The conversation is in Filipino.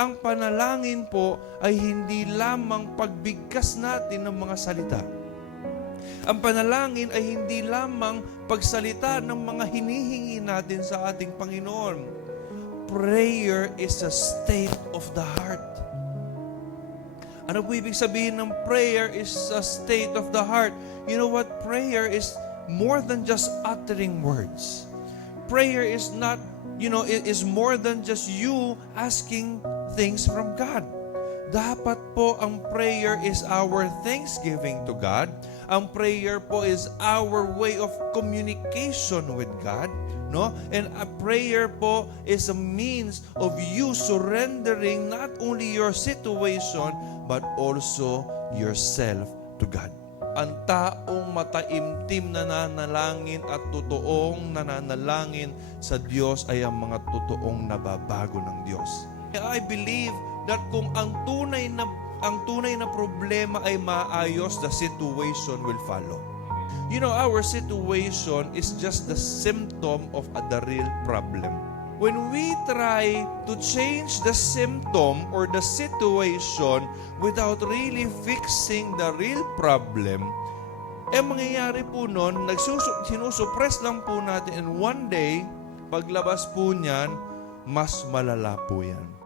ang panalangin po ay hindi lamang pagbigkas natin ng mga salita. Ang panalangin ay hindi lamang pagsalita ng mga hinihingi natin sa ating Panginoon. Prayer is a state of the heart. Ano po ibig sabihin ng prayer is a state of the heart? You know what? Prayer is more than just uttering words. Prayer is not, it is more than just you asking things from God. Dapat po ang prayer is our thanksgiving to God. Ang prayer po is our way of communication with God. No? And a prayer po is a means of you surrendering not only your situation, but also yourself to God. Ang taong mataimtim na nanalangin at totoong nananalangin sa Diyos ay ang mga totoong nababago ng Diyos. I believe that kung ang tunay na problema ay maayos, the situation will follow. Our situation is just the symptom of the real problem. When we try to change the symptom or the situation without really fixing the real problem, mangyayari po nun, sinusuppress lang po natin, and one day, paglabas po niyan, mas malala po yan.